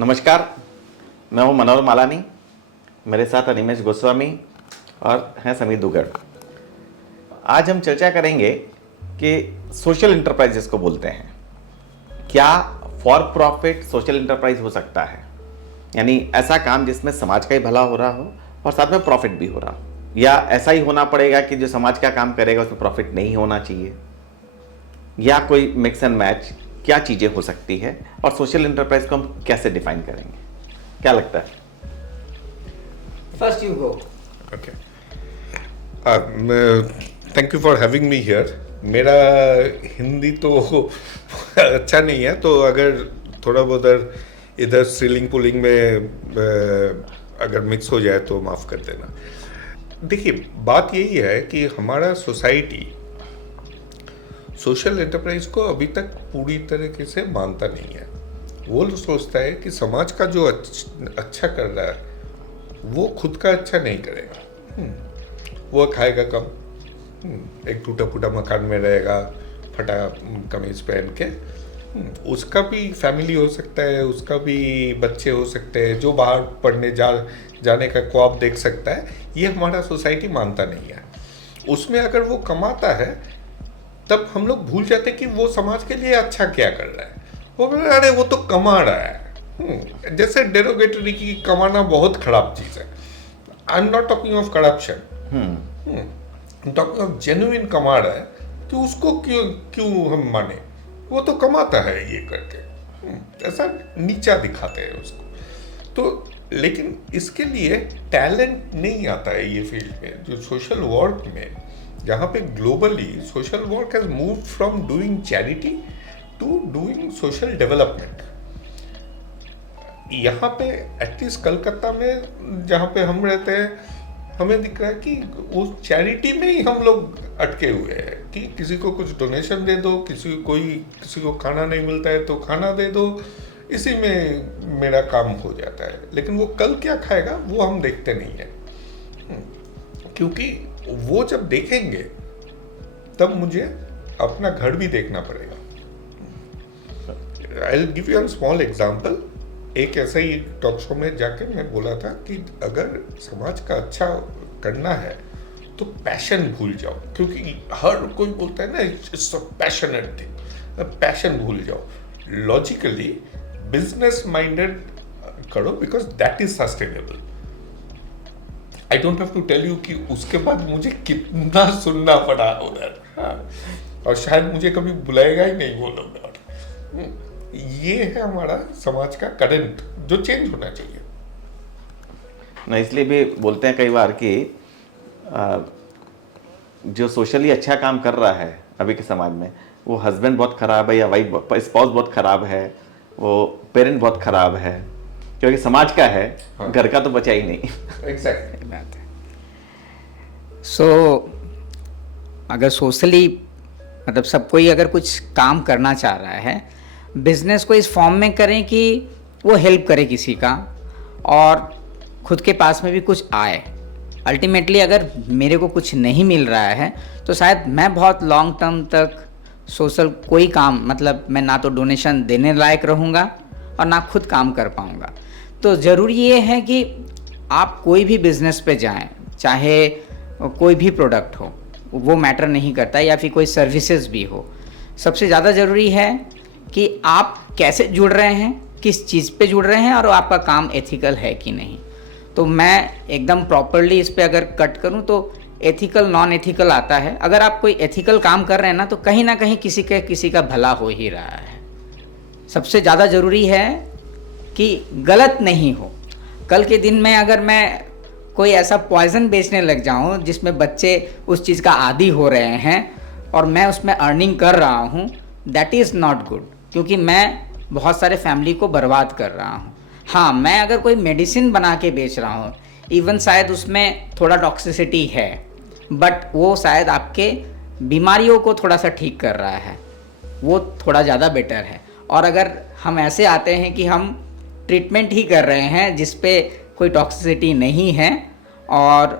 नमस्कार, मैं हूं मनोहर मालानी। मेरे साथ अनिमेश गोस्वामी और हैं समीर दुगड़। आज हम चर्चा करेंगे कि सोशल इंटरप्राइज जिसको बोलते हैं, क्या फॉर प्रॉफिट सोशल इंटरप्राइज हो सकता है? यानी ऐसा काम जिसमें समाज का ही भला हो रहा हो और साथ में प्रॉफिट भी हो रहा हो, या ऐसा ही होना पड़ेगा कि जो समाज का काम करेगा उसमें प्रॉफिट नहीं होना चाहिए, या कोई मिक्स एंड मैच? क्या चीज़ें हो सकती है और सोशल इंटरप्राइज को हम कैसे डिफाइन करेंगे? क्या लगता है? First you go. Okay. Thank you for having me here. मेरा हिंदी तो अच्छा नहीं है, तो अगर थोड़ा बहुत इधर सीलिंग पुलिंग में अगर मिक्स हो जाए तो माफ़ कर देना। देखिए, बात यही है कि हमारा सोसाइटी सोशल एंटरप्राइज को अभी तक पूरी तरीके से मानता नहीं है। वो सोचता है कि समाज का जो अच्छा कर रहा है वो खुद का अच्छा नहीं करेगा। वो खाएगा कम, एक टूटा फूटा मकान में रहेगा, फटा कमीज पहन के। उसका भी फैमिली हो सकता है, उसका भी बच्चे हो सकते हैं, जो बाहर पढ़ने जाने का ख्वाब देख सकता है। ये हमारा सोसाइटी मानता नहीं है। उसमें अगर वो कमाता है तब हम लोग भूल जाते कि वो समाज के लिए अच्छा क्या कर रहा है। वो बोले अरे वो तो कमा रहा है। जैसे डेरोगेटरी की कमाना बहुत खराब चीज़ है। I am not talking of corruption, talking of genuine कमा रहा है, तो उसको क्यों हम माने? वो तो कमाता है ये करके। ऐसा नीचा दिखाते हैं उसको। तो लेकिन इसके लिए टैलेंट नहीं आता है ये फील्ड में, जो सोशल वर्क में, जहाँ पे globally social work has moved from doing charity to doing social development. यहाँ पे एटलीस्ट कलकत्ता में जहाँ पे हम रहते हैं, हमें दिख रहा है कि उस चैरिटी में ही हम लोग अटके हुए हैं कि किसी को कुछ डोनेशन दे दो, किसी को खाना नहीं मिलता है तो खाना दे दो, इसी में मेरा काम हो जाता है। लेकिन वो कल क्या खाएगा वो हम देखते नहीं है, क्योंकि वो जब देखेंगे तब मुझे अपना घर भी देखना पड़ेगा। I will give you a small example. एक ऐसा ही टॉक शो में जाके मैं बोला था कि अगर समाज का अच्छा करना है तो पैशन भूल जाओ, क्योंकि हर कोई बोलता है ना it's a passionate thing. Passion भूल जाओ, लॉजिकली बिजनेस माइंडेड करो, because that is sustainable. I don't have to tell you कि उसके बाद मुझे कितना सुनना पड़ा उधर, और शायद मुझे कभी बुलाएगा ही नहीं वो लोग। ये है हमारा समाज का करंट जो चेंज होना चाहिए ना। इसलिए भी बोलते हैं कई बार कि जो सोशली अच्छा काम कर रहा है अभी के समाज में, वो हस्बैंड बहुत खराब है, या वाइफ स्पाउस बहुत खराब है, वो पेरेंट बहुत खराब है, क्योंकि समाज का है। हाँ। घर का तो बचा ही नहीं। एग्जैक्टली बात है। सो अगर सोशली मतलब सब कोई अगर कुछ काम करना चाह रहा है, बिजनेस को इस फॉर्म में करें कि वो हेल्प करे किसी का और खुद के पास में भी कुछ आए। अल्टीमेटली अगर मेरे को कुछ नहीं मिल रहा है तो शायद मैं बहुत लॉन्ग टर्म तक सोशल कोई काम, मतलब मैं ना तो डोनेशन देने लायक रहूँगा और ना खुद काम कर पाऊँगा। तो ज़रूरी ये है कि आप कोई भी बिज़नेस पे जाएं, चाहे कोई भी प्रोडक्ट हो, वो मैटर नहीं करता, या फिर कोई सर्विसेज भी हो। सबसे ज़्यादा ज़रूरी है कि आप कैसे जुड़ रहे हैं, किस चीज़ पे जुड़ रहे हैं, और आपका काम एथिकल है कि नहीं। तो मैं एकदम प्रॉपरली इस पे अगर कट करूं तो एथिकल नॉन एथिकल आता है। अगर आप कोई एथिकल काम कर रहे हैं ना कहीं किसी का भला हो ही रहा है। सबसे ज़्यादा ज़रूरी है कि गलत नहीं हो। कल के दिन में अगर मैं कोई ऐसा पॉइजन बेचने लग जाऊं जिसमें बच्चे उस चीज़ का आदी हो रहे हैं और मैं उसमें अर्निंग कर रहा हूं, दैट इज़ नॉट गुड, क्योंकि मैं बहुत सारे फैमिली को बर्बाद कर रहा हूं। हाँ, मैं अगर कोई मेडिसिन बना के बेच रहा हूं, इवन शायद उसमें थोड़ा टॉक्सिसिटी है, बट वो शायद आपके बीमारियों को थोड़ा सा ठीक कर रहा है, वो थोड़ा ज़्यादा बेटर है। और अगर हम ऐसे आते हैं कि हम ट्रीटमेंट ही कर रहे हैं जिस पे कोई टॉक्सिसिटी नहीं है और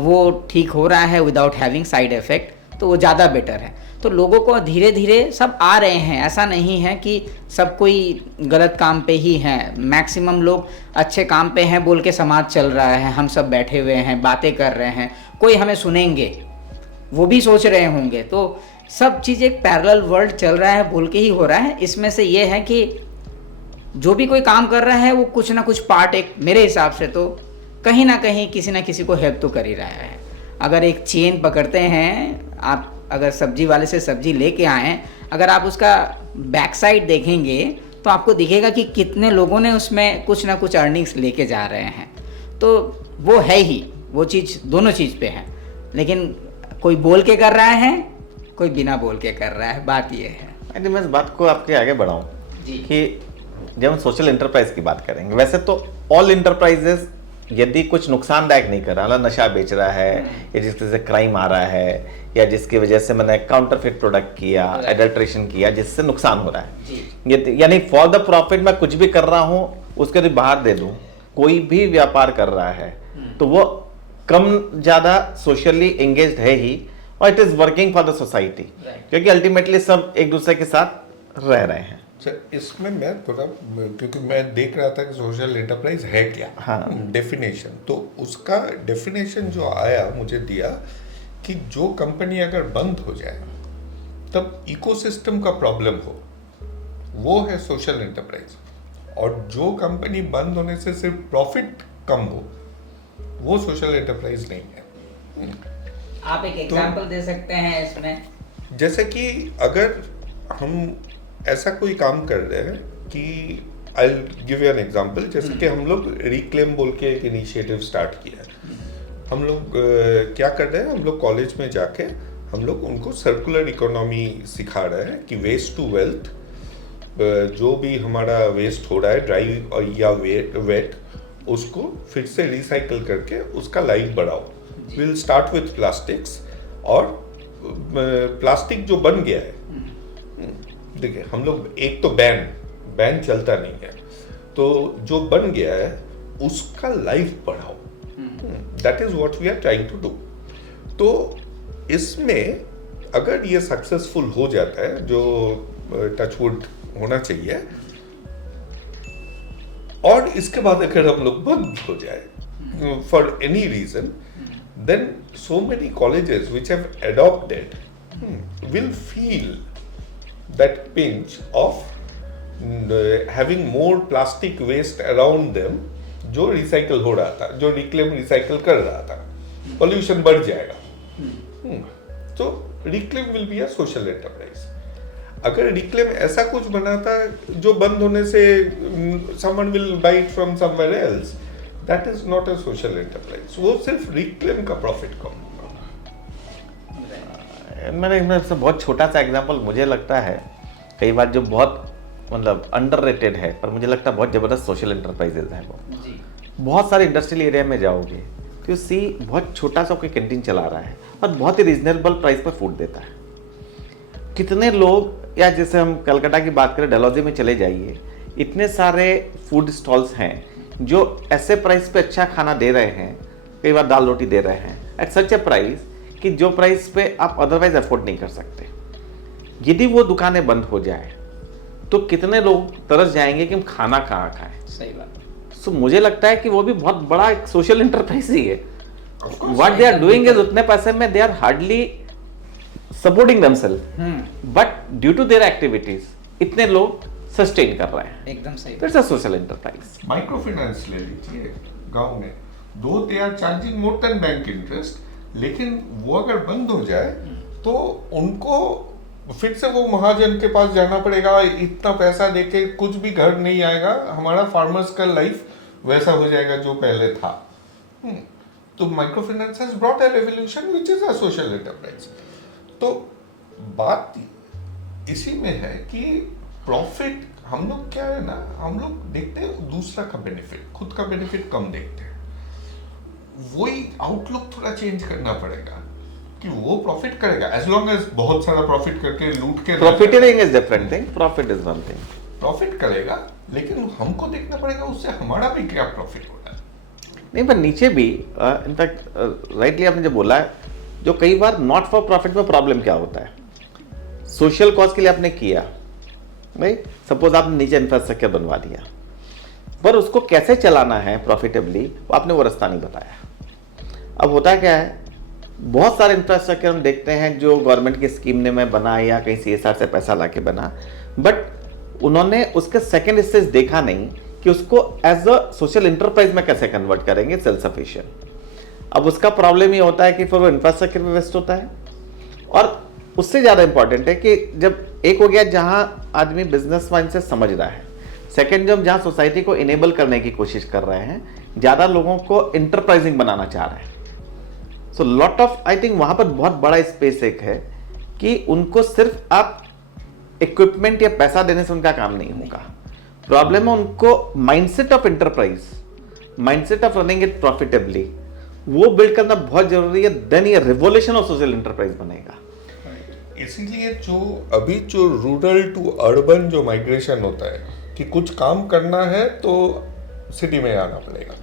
वो ठीक हो रहा है विदाउट हैविंग साइड इफ़ेक्ट, तो वो ज़्यादा बेटर है। तो लोगों को धीरे धीरे सब आ रहे हैं, ऐसा नहीं है कि सब कोई गलत काम पे ही है। मैक्सिमम लोग अच्छे काम पे हैं बोल के समाज चल रहा है, हम सब बैठे हुए हैं बातें कर रहे हैं, कोई हमें सुनेंगे वो भी सोच रहे होंगे। तो सब चीज़ एक पैरेलल वर्ल्ड चल रहा है बोल के ही हो रहा है। इसमें से ये है कि जो भी कोई काम कर रहा है वो कुछ ना कुछ पार्ट, एक मेरे हिसाब से तो कहीं ना कहीं किसी ना किसी को हेल्प तो कर ही रहा है। अगर एक चेन पकड़ते हैं आप, अगर सब्जी वाले से सब्जी लेके आए, अगर आप उसका बैक साइड देखेंगे तो आपको दिखेगा कि कितने लोगों ने उसमें कुछ ना कुछ अर्निंग्स लेके जा रहे हैं। तो वो है ही, वो चीज़ दोनों चीज़ पे है, लेकिन कोई बोल के कर रहा है, कोई बिना बोल के कर रहा है, बात ये है। मैं इस बात को आपके आगे बढ़ाऊं जी कि जब हम सोशल एंटरप्राइज की बात करेंगे, वैसे तो ऑल एंटरप्राइजेस यदि कुछ नुकसानदायक नहीं कर रहा, मतलब नशा बेच रहा है या जिसकी वजह से क्राइम आ रहा है या जिसकी वजह से मैंने काउंटरफिट प्रोडक्ट किया, एडल्ट्रेशन किया, जिससे नुकसान हो रहा है, यानी फॉर द प्रॉफिट मैं कुछ भी कर रहा हूँ उसके लिए बाहर दे दूँ, कोई भी व्यापार कर रहा है तो वो कम ज़्यादा सोशली एंगेज्ड है ही, और it is working for the society, क्योंकि अल्टीमेटली सब एक दूसरे के साथ रह रहे हैं। इसमें मैं थोड़ा, क्योंकि मैं देख रहा था कि सोशल एंटरप्राइज है क्या, हाँ। डेफिनेशन, तो उसका डेफिनेशन जो आया मुझे दिया कि जो कंपनी अगर बंद हो जाए तब इकोसिस्टम का प्रॉब्लम हो, वो है सोशल एंटरप्राइज। और जो कंपनी बंद होने से सिर्फ प्रॉफिट कम हो, वो सोशल एंटरप्राइज नहीं है। आप एक एग्जांपल दे सकते हैं इसमें? जैसे कि अगर हम ऐसा कोई काम कर रहे हैं कि I give you an example, जैसे कि हम लोग रिक्लेम बोल के एक इनिशिएटिव स्टार्ट किया है। हम लोग क्या कर रहे हैं, हम लोग कॉलेज में जाके हम लोग उनको सर्कुलर इकोनॉमी सिखा रहे हैं कि वेस्ट टू वेल्थ, जो भी हमारा वेस्ट हो रहा है ड्राई या वेट, उसको फिर से रिसाइकल करके उसका लाइफ बढ़ाओ। विल स्टार्ट विथ प्लास्टिक्स, और प्लास्टिक जो बन गया है, देखिए हम लोग एक तो बैन चलता नहीं है, तो जो बन गया है उसका लाइफ बढ़ाओ, that is what we are trying to do. तो इसमें अगर ये सक्सेसफुल हो जाता है, जो टचवुड होना चाहिए, और इसके बाद अगर हम लोग बंद हो जाए for any reason, then so many colleges which have adopted will feel that pinch of having more plastic waste around them, जो रिसाइकल हो रहा था, जो रिक्लेम रिसाइकल कर रहा था, पॉल्यूशन बढ़ जाएगा। तो reclaim will be a social enterprise. अगर रिक्लेम ऐसा कुछ बनाता जो बंद होने से someone will buy it from somewhere else, that is not a social enterprise. वो सिर्फ रिक्लेम का प्रॉफिट कम होगा। मैंने बहुत छोटा सा एग्जांपल, मुझे लगता है कई बार जो बहुत मतलब अंडररेटेड है, पर मुझे लगता है बहुत ज़बरदस्त सोशल एंटरप्राइजेज हैं वो। बहुत सारे इंडस्ट्रियल एरिया में जाओगे तो सी बहुत छोटा सा कोई कैंटीन चला रहा है और बहुत ही रीजनेबल प्राइस पर फूड देता है। कितने लोग, या जैसे हम कलकत्ता की बात करें, डलहौजी में चले जाइए, इतने सारे फूड स्टॉल्स हैं जो ऐसे प्राइस पे अच्छा खाना दे रहे हैं, कई बार दाल रोटी दे रहे हैं एट सच ए प्राइस कि जो प्राइस पे आप अदरवाइज अफोर्ड नहीं कर सकते। यदि वो दुकानें बंद हो जाए तो कितने लोग तरस जाएंगे कि हम खाना कहाँ खाएं। सही बात। सो मुझे लगता है कि वो भी बहुत बड़ा एक सोशल एंटरप्राइज ही है। What they are doing is उतने पैसे में they are hardly supporting themselves, but due to their activities इतने लोग सस्टेन कर रहे हैं। एकदम सही। It's a social enterprise. Micro finance ले लीजिए गांव में, though they are charging more than bank interest, लेकिन वो अगर बंद हो जाए तो उनको फिर से वो महाजन के पास जाना पड़ेगा, इतना पैसा देके कुछ भी घर नहीं आएगा, हमारा फार्मर्स का लाइफ वैसा हो जाएगा जो पहले था। तो micro finance has brought a revolution which is a social enterprise. तो बात इसी में है कि प्रॉफिट, हम लोग क्या है ना, हम लोग देखते हैं दूसरा का बेनिफिट, खुद का बेनिफिट कम देखते हैं। वही आउटलुक थोड़ा चेंज करना पड़ेगा कि वो प्रॉफिट करेगा, एज लॉन्ग एज बहुत सारा प्रॉफिट करके लूट के, profiting is different thing, profit is one thing. Profit करेगा, लेकिन हमको देखना पड़ेगा उससे हमारा भी क्या प्रॉफिट हो रहा है। नहीं, पर नीचे भी इनफैक्ट राइटली आपने जो बोला है, जो कई बार नॉट फॉर प्रॉफिट में प्रॉब्लम क्या होता है सोशल कॉज के लिए आपने किया भाई, सपोज आपने नीचे इंफ्रास्ट्रक्चर बनवा दिया, पर उसको कैसे चलाना है प्रॉफिटेबली आपने वो रास्ता नहीं बताया। अब होता क्या है, बहुत सारे इंफ्रास्ट्रक्चर हम देखते हैं जो गवर्नमेंट की स्कीम ने में बना या कहीं CSR से पैसा लाके बना, बट उन्होंने उसके सेकेंड स्टेज देखा नहीं कि उसको एज अ सोशल इंटरप्राइज में कैसे कन्वर्ट करेंगे सेल्फ सफिशिएंट। अब उसका प्रॉब्लम ये होता है कि फिर वो इंफ्रास्ट्रक्चर में वेस्ट होता है, और उससे ज़्यादा इंपॉर्टेंट है कि जब एक हो गया जहां आदमी बिजनेस माइंड से समझ रहा है, सेकेंड जब जहां सोसाइटी को इनेबल करने की कोशिश कर रहे हैं, ज़्यादा लोगों को इंटरप्राइजिंग बनाना चाह रहे हैं। So lot of I think वहां पर बहुत बड़ा स्पेस एक है कि उनको सिर्फ आप इक्विपमेंट या पैसा देने से उनका काम नहीं होगा। प्रॉब्लम है उनको mindset of enterprise, mindset of running it profitably, वो बिल्ड करना बहुत जरूरी है। देन ये रिवोल्यूशन ऑफ सोशल इंटरप्राइज बनेगा। इसीलिए जो अभी जो रूरल टू अर्बन जो माइग्रेशन होता है कि कुछ काम करना है तो सिटी में आना पड़ेगा,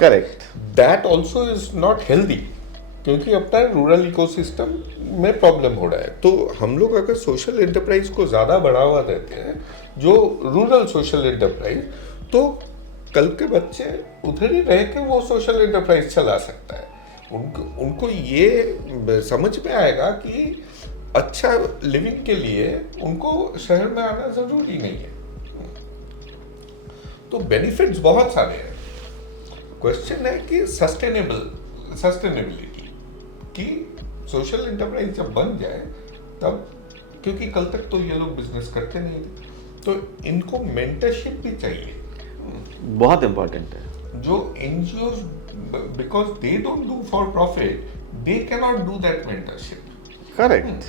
correct, that also is not healthy, क्योंकि अपना रूरल इकोसिस्टम में प्रॉब्लम हो रहा है। तो हम लोग अगर सोशल एंटरप्राइज को ज़्यादा बढ़ावा देते हैं, जो रूरल सोशल एंटरप्राइज, तो कल के बच्चे उधर ही रह के वो सोशल एंटरप्राइज चला सकता है। उनको ये समझ में आएगा कि अच्छा लिविंग के लिए उनको शहर में आना ज़रूरी नहीं है। तो बेनिफिट्स बहुत सारे हैं। क्वेश्चन है कि सस्टेनेबिलिटी कि सोशल एंटरप्राइज जब बन जाए तब, क्योंकि कल तक तो ये लोग बिजनेस करते नहीं थे, तो इनको मेंटरशिप भी चाहिए, बहुत इंपॉर्टेंट है। जो NGO, because they don't do for profit, they can not do that mentorship, correct,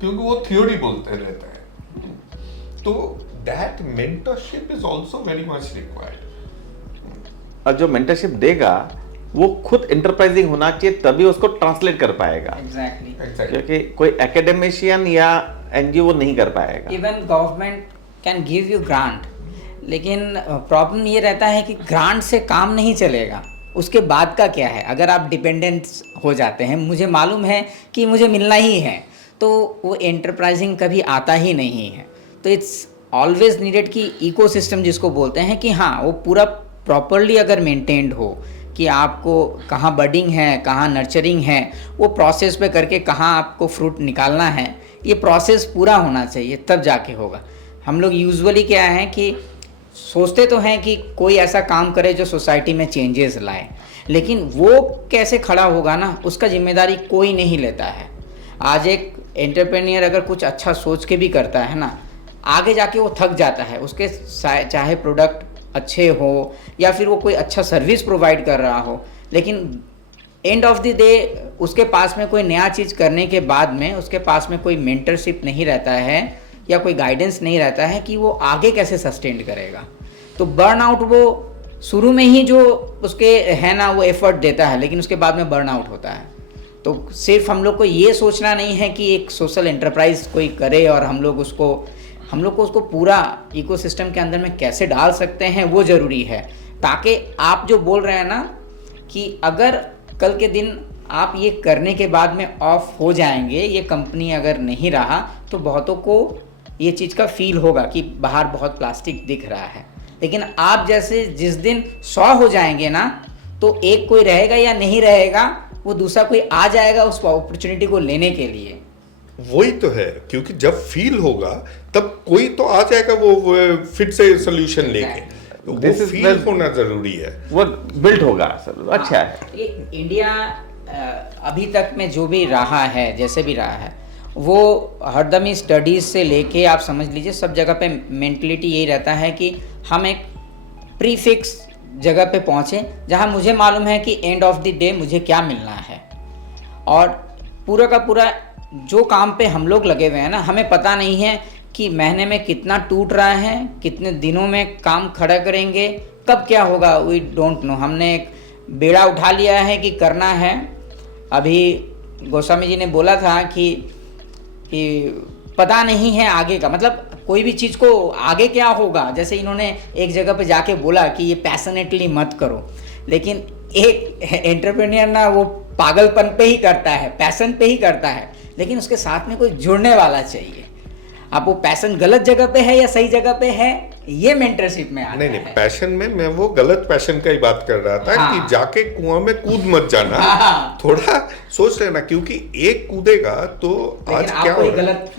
क्योंकि वो थ्योरी बोलते रहता है। तो that mentorship is also very much required. और जो मेंटरशिप देगा वो खुद इंटरप्राइजिंग होना चाहिए, तभी उसको ट्रांसलेट कर पाएगा। एग्जैक्टली। क्योंकि कोई एकेडमिशियन या एनजीओ वो नहीं कर पाएगा। Even government can give you grant, लेकिन प्रॉब्लम ये रहता है कि ग्रांट से काम नहीं चलेगा। उसके बाद का क्या है? अगर आप डिपेंडेंट हो जाते हैं, मुझे मालूम है कि मुझे मिलना ही है, तो वो एंटरप्राइजिंग कभी आता ही नहीं है। तो इट्स ऑलवेज नीडेड कि इकोसिस्टम जिसको बोलते हैं कि हाँ, वो पूरा प्रॉपरली अगर मेंटेन्ड हो कि आपको कहाँ बडिंग है, कहाँ नर्चरिंग है, वो प्रोसेस पे करके कहाँ आपको फ्रूट निकालना है, ये प्रोसेस पूरा होना चाहिए, तब जाके होगा। हम लोग यूजुअली क्या है कि सोचते तो हैं कि कोई ऐसा काम करे जो सोसाइटी में चेंजेस लाए, लेकिन वो कैसे खड़ा होगा ना, उसका जिम्मेदारी कोई नहीं लेता है। आज एक एंटरप्रेन्योर अगर कुछ अच्छा सोच के भी करता है ना, आगे जाके वो थक जाता है। उसके चाहे प्रोडक्ट अच्छे हो या फिर वो कोई अच्छा सर्विस प्रोवाइड कर रहा हो, लेकिन एंड ऑफ द डे उसके पास में कोई नया चीज़ करने के बाद में उसके पास में कोई मेंटरशिप नहीं रहता है या कोई गाइडेंस नहीं रहता है कि वो आगे कैसे सस्टेन करेगा। तो बर्नआउट वो शुरू में ही जो उसके है ना, वो एफर्ट देता है, लेकिन उसके बाद में बर्नआउट होता है। तो सिर्फ हम लोग को ये सोचना नहीं है कि एक सोशल एंटरप्राइज कोई करे और हम लोग को उसको पूरा इकोसिस्टम के अंदर में कैसे डाल सकते हैं, वो ज़रूरी है। ताकि आप जो बोल रहे हैं ना कि अगर कल के दिन आप ये करने के बाद में ऑफ हो जाएंगे, ये कंपनी अगर नहीं रहा, तो बहुतों को ये चीज़ का फील होगा कि बाहर बहुत प्लास्टिक दिख रहा है। लेकिन आप जैसे जिस दिन 100 हो जाएंगे ना, तो एक कोई रहेगा या नहीं रहेगा, वो दूसरा कोई आ जाएगा उस अपॉर्चुनिटी को लेने के लिए। वही तो है, क्योंकि जब फील होगा तब कोई तो आ जाएगा वो फिर से सोल्यूशन लेके। तो वो फील होना जरूरी है, वो बिल्ड होगा सर। अच्छा है। ये इंडिया अभी तक में जो भी रहा है, जैसे भी रहा है, वो हरदम ही स्टडीज़ से लेके आप समझ लीजिए सब जगह पे मेंटलिटी यही रहता है कि हम एक प्रीफिक्स जगह पे पहुँचे जहाँ मुझे मालूम है कि एंड ऑफ द डे मुझे क्या मिलना है। और पूरा का पूरा जो काम पे हम लोग लगे हुए हैं ना, हमें पता नहीं है कि महीने में कितना टूट रहा है, कितने दिनों में काम खड़ा करेंगे, कब क्या होगा, वी डोंट नो। हमने एक बेड़ा उठा लिया है कि करना है। अभी गोस्वामी जी ने बोला था कि पता नहीं है आगे का, मतलब कोई भी चीज़ को आगे क्या होगा। जैसे इन्होंने एक जगह पे जाके बोला कि ये पैशनेटली मत करो, लेकिन एक एंटरप्रेन्योर ना वो पागलपन पे ही करता है, पैशन पे ही करता है, लेकिन उसके साथ में कोई जुड़ने वाला चाहिए। आप वो पैशन गलत जगह पे है या सही जगह पे है, ये मेंटरशिप में आता नहीं है। पैशन में मैं वो गलत पैशन का ही बात कर रहा था हाँ। कि जाके कुआं में कूद मत जाना। हाँ। थोड़ा सोच लेना, क्योंकि एक कूदेगा तो आज लेकिन क्या आपको हो ये रहा है, गलत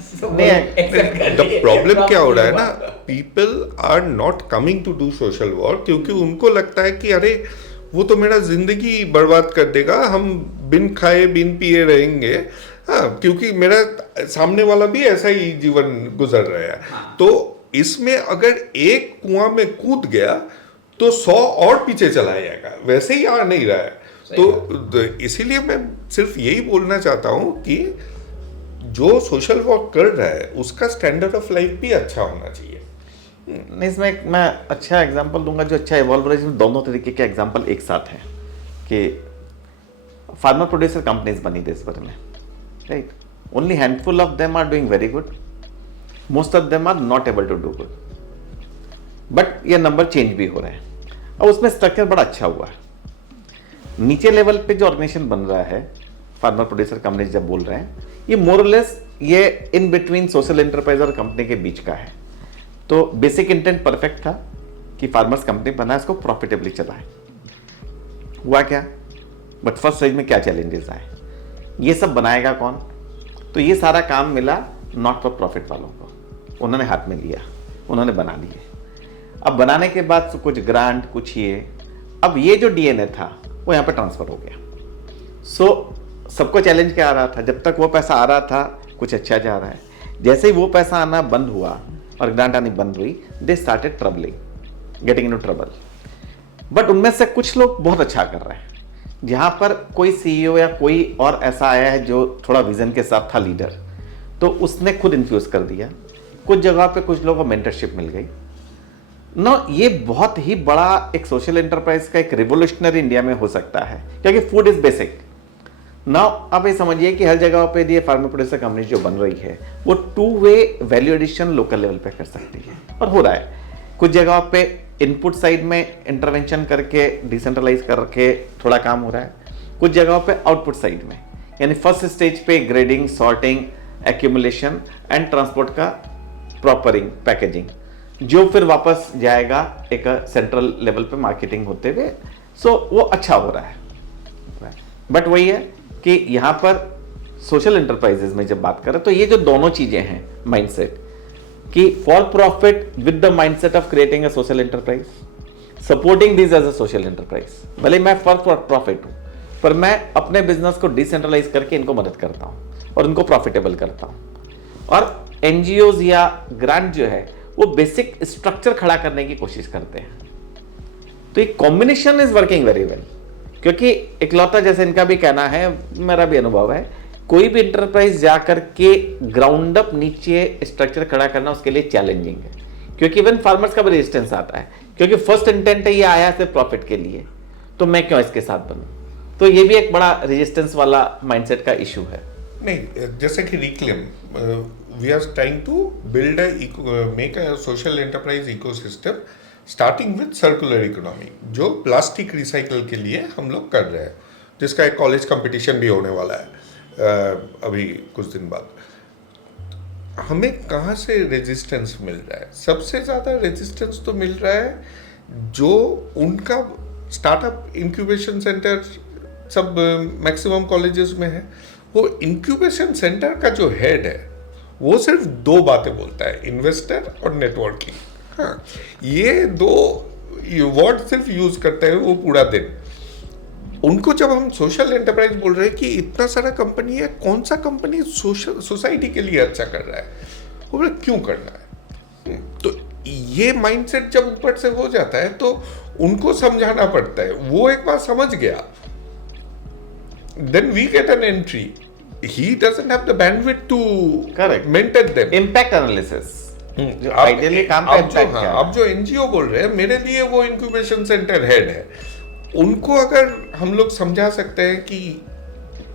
accept कर द लिए। प्रॉब्लम क्या हो रहा है ना, बात। People are not coming to do social work क्योंकि उनको लगता है कि अरे वो तो मेरा जिंदगी बर्बाद कर देगा, हम बिन खाए बिन पिए रहेंगे। हाँ, क्योंकि मेरा सामने वाला भी ऐसा ही जीवन गुजर रहा है। हाँ। तो इसमें अगर एक कुआं में कूद गया तो 100 और पीछे चला जाएगा, वैसे ही आ नहीं रहा है। तो इसीलिए मैं सिर्फ यही बोलना चाहता हूं कि जो सोशल वर्क कर रहा है उसका स्टैंडर्ड ऑफ लाइफ भी अच्छा होना चाहिए। नहीं, इसमें एक मैं अच्छा एग्जांपल दूंगा जो अच्छा इवॉल्व रहा है, जिसमें दोनों तरीके के एग्जांपल एक साथ हैं कि फार्मर प्रोड्यूसर कंपनीज बनी देश भर में, right? Only handful of them are doing very good, most of them are not able to do good, but ये नंबर चेंज भी हो रहे हैं। अब उसमें स्ट्रक्चर बड़ा अच्छा हुआ है। नीचे लेवल पे जो ऑर्गेनाइजेशन बन रहा है, फार्मर प्रोड्यूसर कंपनीज जब बोल रहे हैं, ये मोरलेस ये इन बिटवीन सोशल एंटरप्राइज और कंपनी के बीच का है। तो बेसिक इंटेंट परफेक्ट था कि फार्मर्स कंपनी बना, इसको प्रॉफिटेबली चलाए। हुआ क्या? बट फर्स्ट स्टेज में क्या चैलेंजेस आए, ये सब बनाएगा कौन? तो ये सारा काम मिला नॉट फॉर प्रॉफिट वालों को, उन्होंने हाथ में लिया, उन्होंने बना लिए। अब बनाने के बाद कुछ ग्रांट, कुछ ये, अब ये जो डीएनए था वो यहाँ पे ट्रांसफर हो गया। सो सबको चैलेंज क्या आ रहा था, जब तक वो पैसा आ रहा था कुछ अच्छा जा रहा है, जैसे ही वो पैसा आना बंद हुआ और ग्रांट आनी बंद हुई, they started troubling, getting into trouble. But उनमें से कुछ लोग बहुत अच्छा कर रहे हैं। जहां पर कोई सीईओ या कोई और ऐसा आया है जो थोड़ा विजन के साथ था, लीडर, तो उसने खुद इन्फ्यूज कर दिया। कुछ जगह पे कुछ लोगों को मेंटरशिप मिल गई। नो, ये बहुत ही बड़ा एक सोशल एंटरप्राइज का एक रिवोल्यूशनरी इंडिया में हो सकता है, क्योंकि फूड इज बेसिक। नाउ आप ये समझिए कि हर जगह पे ये फार्मर प्रोड्यूसर कंपनी जो बन रही है वो 2 वे वैल्यू एडिशन लोकल लेवल पे कर सकती है, और हो रहा है। कुछ जगह पे इनपुट साइड में इंटरवेंशन करके डिसेंट्रलाइज करके थोड़ा काम हो रहा है, कुछ जगहों पे आउटपुट साइड में, यानी फर्स्ट स्टेज पे grading, sorting, accumulation and transport का प्रॉपरिंग, पैकेजिंग, जो फिर वापस जाएगा एक सेंट्रल लेवल पे मार्केटिंग होते हुए। सो वो अच्छा हो रहा है। बट वही है कि यहाँ पर सोशल एंटरप्राइजेज में जब बात करें तो ये जो दोनों चीजें हैं, माइंडसेट कि for profit with the mindset of creating a social enterprise, supporting this as a social enterprise. भले मैं फॉर प्रॉफिट हूं, पर मैं अपने बिजनेस को डिसेंट्रलाइज करके इनको मदद करता हूं और इनको प्रॉफिटेबल करता हूं। और एनजीओज या ग्रांट जो है वो बेसिक स्ट्रक्चर खड़ा करने की कोशिश करते हैं। तो ये combination is working very well, क्योंकि इकलौता, जैसे इनका भी कहना है, मेरा भी अनुभव है, कोई भी इंटरप्राइज जाकर के ग्राउंड अप नीचे स्ट्रक्चर खड़ा करना उसके लिए चैलेंजिंग है, क्योंकि इवन फार्मर्स का भी रेजिस्टेंस आता है, क्योंकि फर्स्ट इंटेंट है ये आया सिर्फ प्रॉफिट के लिए, तो मैं क्यों इसके साथ बनूं। तो ये भी एक बड़ा रेजिस्टेंस वाला माइंडसेट का इशू है। नहीं, जैसे कि reclaim, we are trying to build make a social enterprise ecosystem starting with circular economy, जो प्लास्टिक रिसाइकल के लिए हम लोग कर रहे हैं, जिसका एक कॉलेज कंपटीशन भी होने वाला है अभी कुछ दिन बाद। हमें कहाँ से रेजिस्टेंस मिल रहा है? सबसे ज़्यादा रेजिस्टेंस तो मिल रहा है जो उनका स्टार्टअप इंक्यूबेशन सेंटर सब मैक्सिमम कॉलेजेस में है। वो इंक्यूबेशन सेंटर का जो हेड है वो सिर्फ 2 बातें बोलता है, इन्वेस्टर और नेटवर्किंग। हाँ, ये 2 वर्ड सिर्फ यूज करते हैं वो पूरा दिन। उनको जब हम सोशल एंटरप्राइज बोल रहे हैं कि इतना सारा कंपनी है, कौन सा कंपनी सोशल सोसाइटी के लिए अच्छा कर रहा है, वो बोले क्यों करना है। तो ये माइंडसेट जब ऊपर से हो जाता है तो उनको समझाना पड़ता है। वो एक बार समझ गया, then we get an entry. He doesn't have the bandwidth to Correct. mentor them. Impact analysis, जो आइडियली काम पे इम्पैक्ट क्या है। अब जो एनजीओ बोल रहे हैं, मेरे लिए वो इंक्यूबेशन सेंटर हेड है। उनको अगर हम लोग समझा सकते हैं कि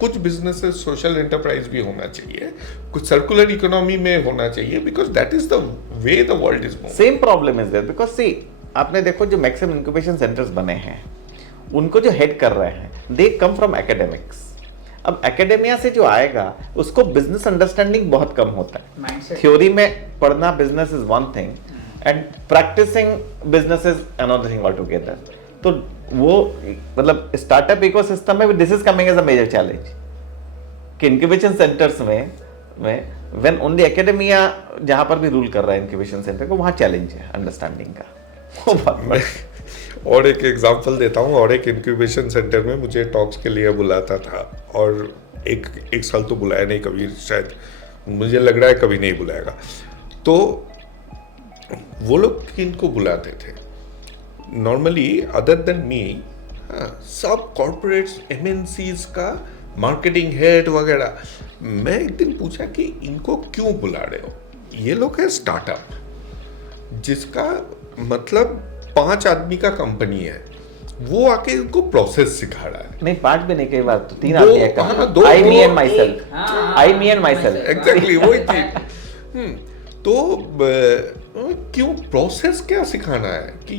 कुछ बिजनेसेस सोशल एंटरप्राइज भी होना चाहिए, कुछ सर्कुलर इकोनॉमी में होना चाहिए, because that is the way the world is moving. Same problem is there, because see आपने देखो जो मैक्सिमम इंक्यूबेशन सेंटर्स बने हैं, उनको जो हेड कर रहे हैं, दे कम फ्रॉम एकेडमिक्स। अब एकेडेमिया से जो आएगा उसको बिजनेस अंडरस्टैंडिंग बहुत कम होता है। Mindset. थ्योरी में पढ़ना business is one thing and practicing business is another thing all together. तो वो मतलब स्टार्टअप इकोसिस्टम में this is coming as a major challenge कि इंक्यूबेशन सेंटर्स में व्हेन ओनली एकेडेमिया जहां पर भी रूल कर रहा है इंक्यूबेशन सेंटर को, वहां चैलेंज है अंडरस्टैंडिंग का। वो बहुत बड़ा। और एक एग्जांपल देता हूँ। और एक इंक्यूबेशन सेंटर में मुझे टॉक्स के लिए बुलाता था, और एक साल तो बुलाया नहीं, कभी शायद मुझे लग रहा है कभी नहीं बुलाएगा। तो वो लोग किनको बुलाते थे नॉर्मली अदर देन मी, सब कॉर्पोरेट्स एमएनसीज का मार्केटिंग हेड वगैरह। मैं एक दिन पूछा कि इनको क्यों बुला रहे हो? ये लोग है स्टार्टअप जिसका मतलब 5 आदमी का कंपनी है, वो आके इनको प्रोसेस सिखा रहा है। नहीं 5 भी नहीं, कई बार तो 3 दो- आदमी है हाँ, काम। दो- आई मी दो- and my self, I me and my self. Exactly वही चीज। तो क्यों प्रोसेस क्या सिखाना है कि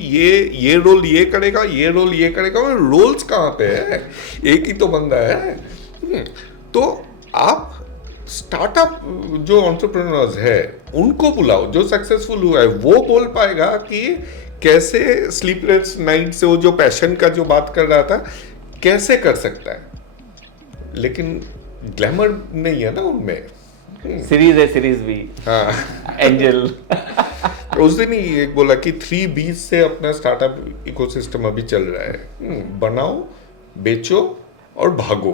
ये रोल ये करेगा, ये रोल ये करेगा? रोल्स कहाँ पे है? एक ही तो बंदा है। तो आप स्टार्टअप जो एंटरप्रेन्योर्स है उनको बुलाओ, जो सक्सेसफुल हुआ है वो बोल पाएगा कि कैसे स्लीपलेस नाइट से वो जो पैशन का जो बात कर रहा था कैसे कर सकता है। लेकिन ग्लैमर नहीं है ना उनमें। सीरीज है, सीरीज भी, हाँ एंजल। उस दिन ही एक बोला कि 3 B's से अपना स्टार्टअप इकोसिस्टम अभी चल रहा है। बनाओ, बेचो और भागो।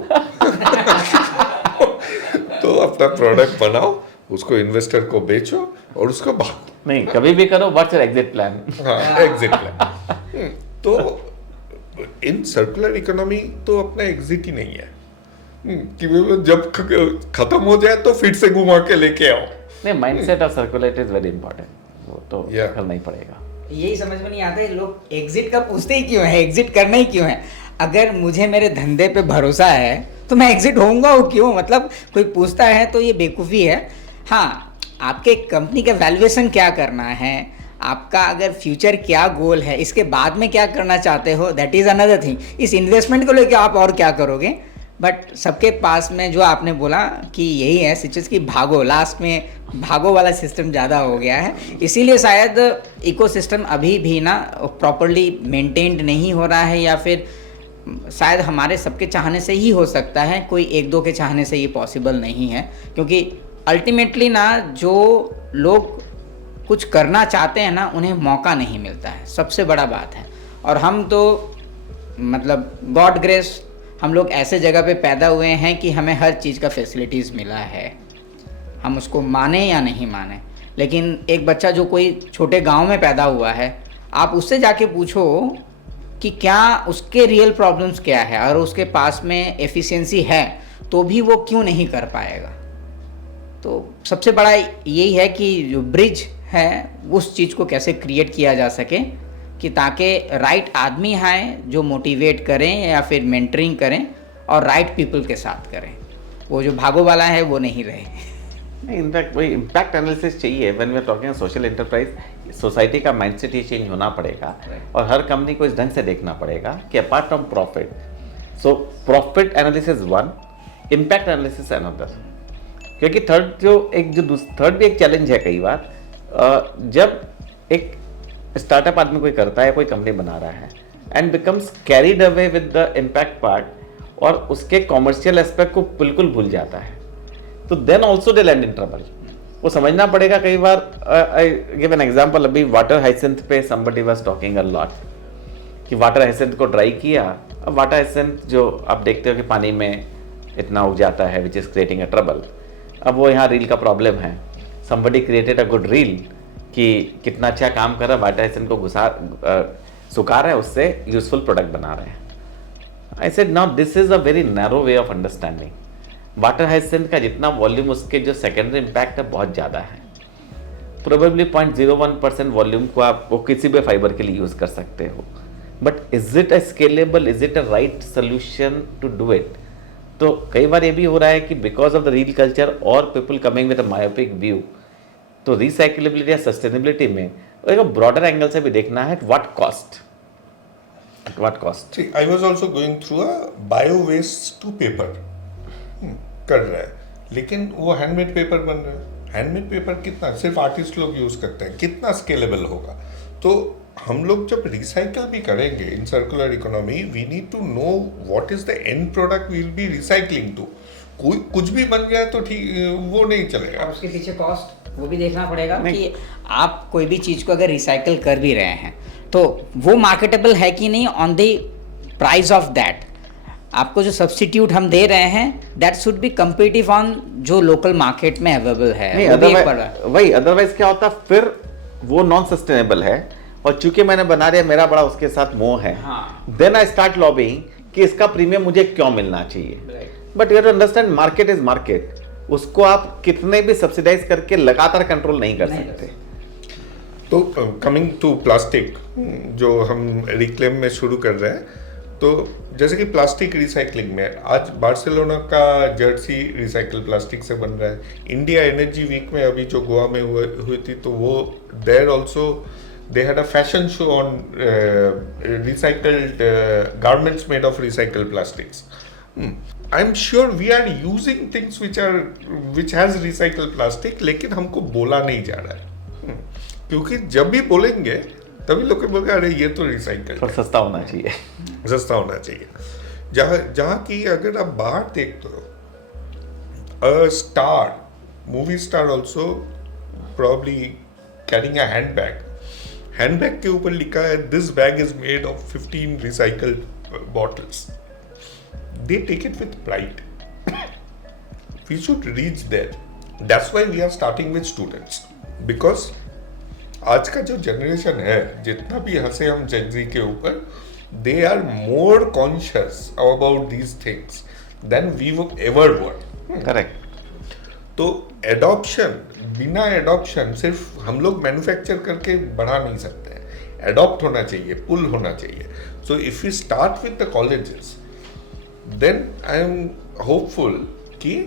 तो अपना प्रोडक्ट बनाओ, उसको इन्वेस्टर को बेचो और उसको भागो। नहीं कभी भी करो, व्हाट्स योर एग्जिट प्लान? हाँ एग्जिट प्लान। तो इन सर्कुलर इकोनॉमी तो अपना एग्जिट ही नहीं है कि वो जब खत्म हो जाए तो फिर से घुमा के लेके आओ। नहीं, mindset of circulate is very important, वो तो Yeah. करना ही पड़ेगा। यही समझ में नहीं आता है, लोग एग्जिट का पूछते ही क्यों है, एग्जिट करना ही क्यों है? अगर मुझे मेरे धंधे पे भरोसा है तो मैं एग्जिट होऊंगा, वो क्यों? मतलब कोई पूछता है तो ये बेवकूफ़ी है। हाँ, आपके कंपनी का वैल्यूएशन क्या करना है, आपका अगर फ्यूचर क्या गोल है, इसके बाद में क्या करना चाहते हो, दैट इज़ अनदर थिंग। इस इन्वेस्टमेंट को लेकर आप और क्या करोगे? बट सबके पास में जो आपने बोला कि यही है सिचुएशन की भागो, लास्ट में भागो वाला सिस्टम ज़्यादा हो गया है। इसीलिए शायद इकोसिस्टम अभी भी ना प्रॉपरली मेंटेन्ड नहीं हो रहा है, या फिर शायद हमारे सबके चाहने से ही हो सकता है, कोई 1-2 के चाहने से ये पॉसिबल नहीं है। क्योंकि अल्टीमेटली ना जो लोग कुछ करना चाहते हैं ना, उन्हें मौका नहीं मिलता है, सबसे बड़ा बात है। और हम तो मतलब गॉड ग्रेस, हम लोग ऐसे जगह पे पैदा हुए हैं कि हमें हर चीज़ का फैसिलिटीज़ मिला है, हम उसको माने या नहीं माने। लेकिन एक बच्चा जो कोई छोटे गांव में पैदा हुआ है, आप उससे जाके पूछो कि क्या उसके रियल प्रॉब्लम्स क्या है, और उसके पास में एफिशिएंसी है तो भी वो क्यों नहीं कर पाएगा। तो सबसे बड़ा यही है कि जो ब्रिज है उस चीज़ को कैसे क्रिएट किया जा सके कि ताकि राइट आदमी आए जो मोटिवेट करें या फिर मेंटरिंग करें, और राइट पीपल के साथ करें। वो जो भागो वाला है वो नहीं रहे। नहीं, इनफैक्ट वही इम्पैक्ट एनालिसिस चाहिए। When we are talking social enterprise, society का माइंडसेट ये चेंज होना पड़ेगा और हर कंपनी को इस ढंग से देखना पड़ेगा कि apart from profit, so profit analysis one, impact analysis another. क्योंकि थर्ड भी एक चैलेंज है कई बार। जब एक स्टार्टअप आदमी कोई करता है, कोई कंपनी बना रहा है and becomes carried away with the impact part, और उसके कॉमर्शियल एस्पेक्ट को बिल्कुल भूल जाता है, तो then also they land in trouble. वो समझना पड़ेगा कई बार। आई गिव एन एग्जांपल, अभी वाटर हाइसिंथ पे somebody was talking a lot कि वाटर हाइसिंथ को ड्राई किया। अब वाटर हाइसिंथ जो आप देखते हो कि पानी में इतना उग जाता है, which is creating a trouble. अब वो यहाँ रील का प्रॉब्लम है। somebody created a good reel कि कितना अच्छा काम कर रहा है, वाटर हाइसिंथ को सुखा रहा है, उससे यूजफुल प्रोडक्ट बना रहे हैं। I said now this is a very narrow way of understanding. Water hyacinth का जितना वॉल्यूम, उसके जो सेकेंडरी इम्पैक्ट है बहुत ज़्यादा है। प्रोबेबली 0.01% वॉल्यूम को आप वो किसी भी फाइबर के लिए यूज़ कर सकते हो, but is it a scalable, is it a right solution to do it? तो कई बार ये भी हो रहा है कि because of the reel culture और people coming with a myopic view, तो रिसाइकिलेबिलिटी या सस्टेनेबिलिटी में एक ब्रॉडर एंगल से भी देखना है, what cost. See, I was also going through a bio waste to paper. कर रहा है, लेकिन वो हैंडमेड पेपर बन रहा है। हैंडमेड पेपर कितना सिर्फ आर्टिस्ट लोग यूज करते हैं, कितना स्केलेबल होगा? तो हम लोग जब रिसाइकल भी करेंगे in circular economy, we need to know what is the end product we will be recycling to. कोई कुछ भी बन गया तो ठीक, वो नहीं चलेगा। और उसके पीछे कॉस्ट वो भी देखना पड़ेगा कि आप कोई भी चीज़ को अगर रिसाइकल कर भी रहे हैं तो वो मार्केटेबल है कि नहीं on the price of that. आपको जो सब्स्टिट्यूट हम दे रहे हैं that should be competitive on जो लोकल मार्केट में अवेलेबल है। नहीं, वो भी एक otherwise- वही अदरवाइज क्या होता फिर वो नॉन सस्टेनेबल है, और चूंकि मैंने बना दिया, मेरा बड़ा उसके साथ मोह है, देन आई स्टार्ट लॉबिंग कि इसका प्रीमियम मुझे क्यों मिलना चाहिए। But you have to understand market is market, उसको आप कितने भी सब्सिडाइज करके लगातार कंट्रोल नहीं कर सकते। तो कमिंग टू प्लास्टिक जो हम रिक्लेम में शुरू कर रहे हैं, तो जैसे कि प्लास्टिक रिसाइकलिंग में आज बार्सिलोना का जर्सी रिसाइकल प्लास्टिक से बन रहा है। इंडिया एनर्जी वीक में अभी जो गोवा में हुई थी, तो वो there also they had a fashion show on recycled garments made of recycled plastics. I am sure we are using things which has recycle plastic, लेकिन हमको बोला नहीं जा रहा है। क्योंकि जब भी बोलेंगे तभी लोग बोलेंगे अरे ये तो रिसाइकल, और सस्ता होना चाहिए। सस्ता होना चाहिए। जहाँ की अगर आप बाहर देखते हो, a star, movie star also probably carrying a handbag के ऊपर लिखा है this bag is made of 15 recycled bottles. They take it with pride. We should reach there. That's why we are starting with students, because आज का जो generation है, जितना भी हंसे हम जेन ज़ी के ऊपर, they are more conscious about these things than we ever were. Correct. तो एडॉप्शन, बिना एडॉप्शन सिर्फ हम लोग मैन्युफैक्चर करके बढ़ा नहीं सकते हैं। एडॉप्ट होना चाहिए, पुल होना चाहिए। So if you start with the colleges, then I am hopeful कि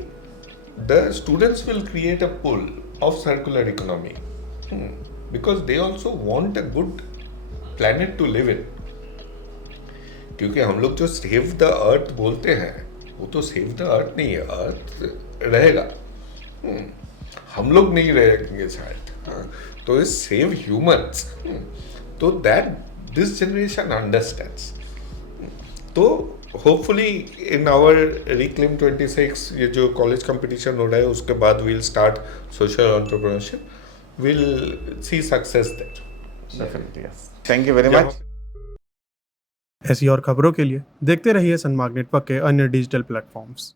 the students will create a pool of circular economy, because they also want a good planet to live in। क्योंकि हम लोग जो save the earth बोलते हैं, वो तो save the earth नहीं है, अर्थ रहेगा, हम लोग नहीं रहेंगे शायद। तो इस सेव ह्यूमंस, तो दैट दिस जनरेशन अंडरस्टैंड्स। तो होपफुली इन आवर रिक्लेम 26 ये जो कॉलेज कंपटीशन हो रहा है, उसके बाद we'll start social entrepreneurship, will see success there. Definitely, yes. Thank you very much. ऐसी और खबरों के लिए देखते रहिए सनमार्ग नेटवर्क के अन्य डिजिटल प्लेटफॉर्म्स।